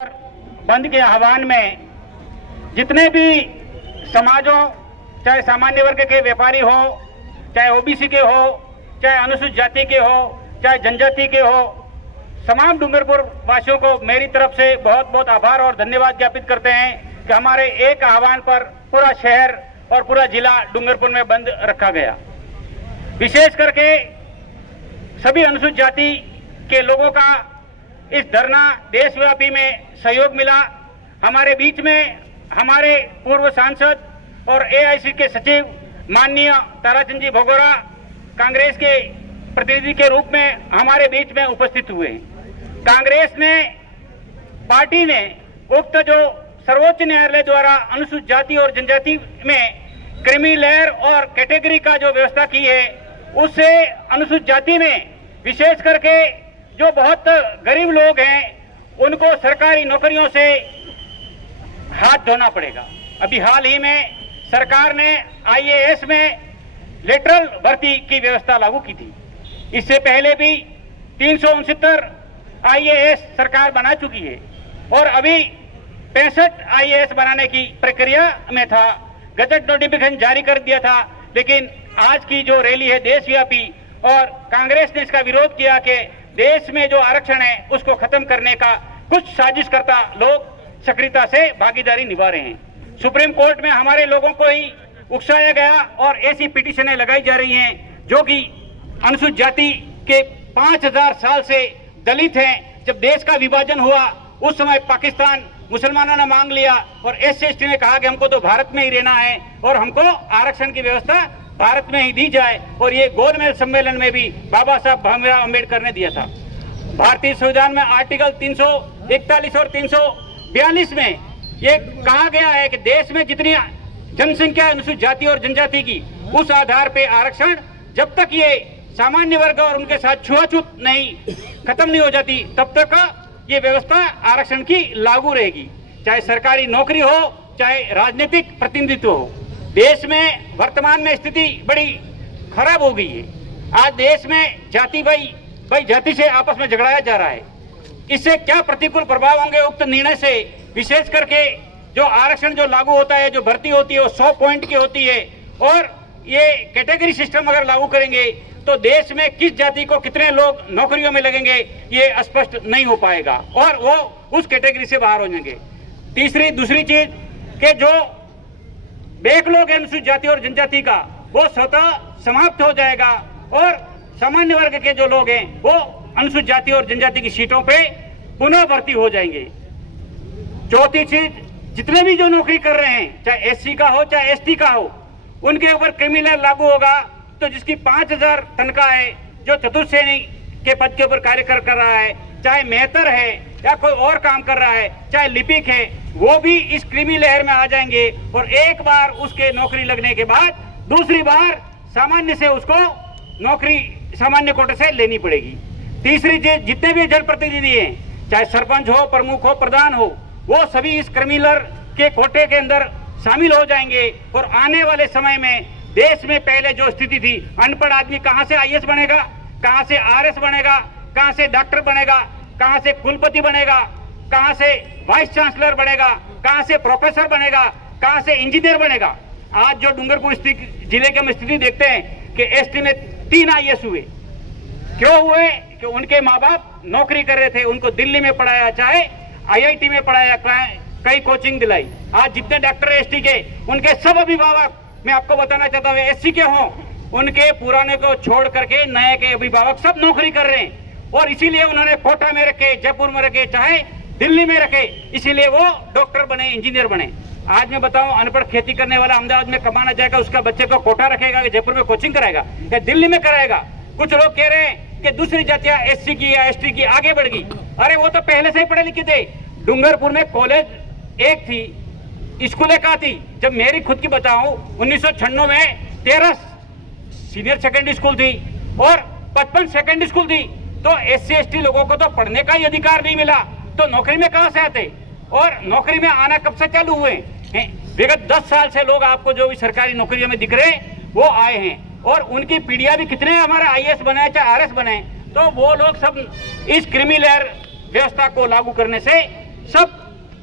बंद के आह्वान में जितने भी समाजों, चाहे सामान्य वर्ग के व्यापारी हो, चाहे ओबीसी के हो, चाहे अनुसूचित जाति के हो, चाहे जनजाति के हो, तमाम डूंगरपुर वासियों को मेरी तरफ से बहुत बहुत आभार और धन्यवाद ज्ञापित करते हैं कि हमारे एक आह्वान पर पूरा शहर और पूरा जिला डूंगरपुर में बंद रखा गया। विशेष करके सभी अनुसूचित जाति के लोगों का इस धरना देशव्यापी में सहयोग मिला। हमारे बीच में हमारे पूर्व सांसद और एआईसी के सचिव माननीय ताराचंद जी भगोरा कांग्रेस के प्रतिनिधि के रूप में हमारे बीच में उपस्थित हुए। कांग्रेस ने, पार्टी ने उक्त जो सर्वोच्च न्यायालय द्वारा अनुसूचित जाति और जनजाति में क्रीमी लेयर और कैटेगरी का जो व्यवस्था की है, उससे अनुसूचित जाति में विशेष करके जो बहुत गरीब लोग हैं उनको सरकारी नौकरियों से हाथ धोना पड़ेगा। अभी हाल ही में सरकार ने आईएएस में लेटरल भर्ती की व्यवस्था लागू की थी। इससे पहले भी 369 आईएएस सरकार बना चुकी है और अभी 65 आईएएस बनाने की प्रक्रिया में था। गजट नोटिफिकेशन जारी कर दिया था, लेकिन आज की जो रैली है देशव्यापी और कांग्रेस ने इसका विरोध किया कि देश में जो आरक्षण है उसको खत्म करने का कुछ साजिशकर्ता लोग सक्रियता से भागीदारी निभा रहे हैं। सुप्रीम कोर्ट में हमारे लोगों को ही उकसाया गया और ऐसी पिटीशनें लगाई जा रही हैं जो कि अनुसूचित जाति के 5000 साल से दलित हैं। जब देश का विभाजन हुआ उस समय पाकिस्तान मुसलमानों ने मांग लिया और SC/ST ने कहा कि हमको तो भारत में ही रहना है और हमको आरक्षण की व्यवस्था भारत में ही दी जाए, और ये गोलमेज सम्मेलन में भी बाबा साहब भीमराव अम्बेडकर ने दिया था। भारतीय संविधान में आर्टिकल 341 और 342 में ये कहा गया है कि देश में जितनी जनसंख्या अनुसूचित जाति और जनजाति की, उस आधार पे आरक्षण जब तक ये सामान्य वर्ग और उनके साथ छुआछूत नहीं खत्म नहीं हो जाती तब तक ये व्यवस्था आरक्षण की लागू रहेगी, चाहे सरकारी नौकरी हो चाहे राजनीतिक प्रतिनिधित्व हो। देश में वर्तमान में स्थिति बड़ी खराब हो गई है। आज देश में जाति भाई जाति से आपस में झगड़ाया जा रहा है। इससे क्या प्रतिकूल प्रभाव होंगे उक्त निर्णय से? विशेष करके जो आरक्षण जो लागू होता है, जो भर्ती होती है वो 100 पॉइंट की होती है, और ये कैटेगरी सिस्टम अगर लागू करेंगे तो देश में किस जाति को कितने लोग नौकरियों में लगेंगे ये स्पष्ट नहीं हो पाएगा और वो उस कैटेगरी से बाहर हो जाएंगे। दूसरी चीज के जो बैकलॉग है अनुसूचित जाति और जनजाति का, वो स्वतः समाप्त हो जाएगा और सामान्य वर्ग के जो लोग हैं वो अनुसूचित जाति और जनजाति की सीटों पे पुनः भर्ती हो जाएंगे। चौथी चीज, जितने भी जो नौकरी कर रहे हैं, चाहे SC का हो चाहे ST का हो, उनके ऊपर क्रिमिनल लागू होगा। तो जिसकी 5000 तनख्वाह है, जो चतुर्थ श्रेणी के पद के ऊपर कार्य कर रहा है, चाहे मेहतर है या कोई और काम कर रहा है, चाहे लिपिक है, वो भी इस क्रीमी लेयर में आ जाएंगे और एक बार उसके नौकरी लगने के बाद दूसरी बार सामान्य से उसको नौकरी सामान्य कोटे से लेनी पड़ेगी। तीसरी चीज, जितने भी जनप्रतिनिधि हैं, चाहे सरपंच हो, प्रमुख हो, प्रधान हो, वो सभी इस क्रिमिनल के कोटे के अंदर शामिल हो जाएंगे और आने वाले समय में देश में पहले जो स्थिति थी, अनपढ़ आदमी कहां से IAS बनेगा, कहां से RS बनेगा, कहां से डॉक्टर बनेगा, कहां से कुलपति बनेगा, कहां से वाइस चांसलर बनेगा, कहां से प्रोफेसर बनेगा, कहां से इंजीनियर बनेगा। आज जो डूंगरपुर जिले की हम स्थिति देखते हैं कि ST में 3 IAS हुए। क्यों हुए? कि उनके माँ बाप नौकरी कर रहे थे, उनको दिल्ली में पढ़ाया, चाहे IIT में पढ़ाया, कई कोचिंग दिलाई। आज जितने डॉक्टर है ST के, उनके सब अभिभावक, मैं आपको बताना चाहता हूँ, SC के हों, उनके पुराने को छोड़ करके नए के अभिभावक सब नौकरी कर रहे हैं और इसीलिए उन्होंने कोटा में रखे, जयपुर में रखे, चाहे दिल्ली में रखे, इसीलिए वो डॉक्टर बने, इंजीनियर बने। आज मैं बताऊं, अनपढ़ खेती करने वाला अहमदाबाद में कमाना जाएगा, उसका बच्चे को कोटा रखेगा कि जयपुर में कोचिंग कराएगा या दिल्ली में कराएगा? कुछ लोग कह रहे हैं कि दूसरी जातियां SC की या ST की आगे बढ़ गई। अरे वो तो पहले से ही पढ़े लिखे थे। डूंगरपुर में कॉलेज एक थी, स्कूलें कहाँ थी? जब मेरी खुद की बताऊं, 1996 में 13 सीनियर सेकेंडरी स्कूल थी और 55 सेकेंडरी स्कूल थी। तो SC/ST लोगों को तो पढ़ने का ही अधिकार नहीं मिला, तो नौकरी में कहां से आते? और नौकरी में आना कब से चालू हुए हैं? विगत 10 साल से लोग आपको जो भी सरकारी नौकरियों में दिख रहे वो आए हैं और उनकी पीढ़ियां भी कितने हमारे IAS बने चाहे RS बने, तो वो लोग सब इस क्रीमी लेयर व्यवस्था को लागू करने से सब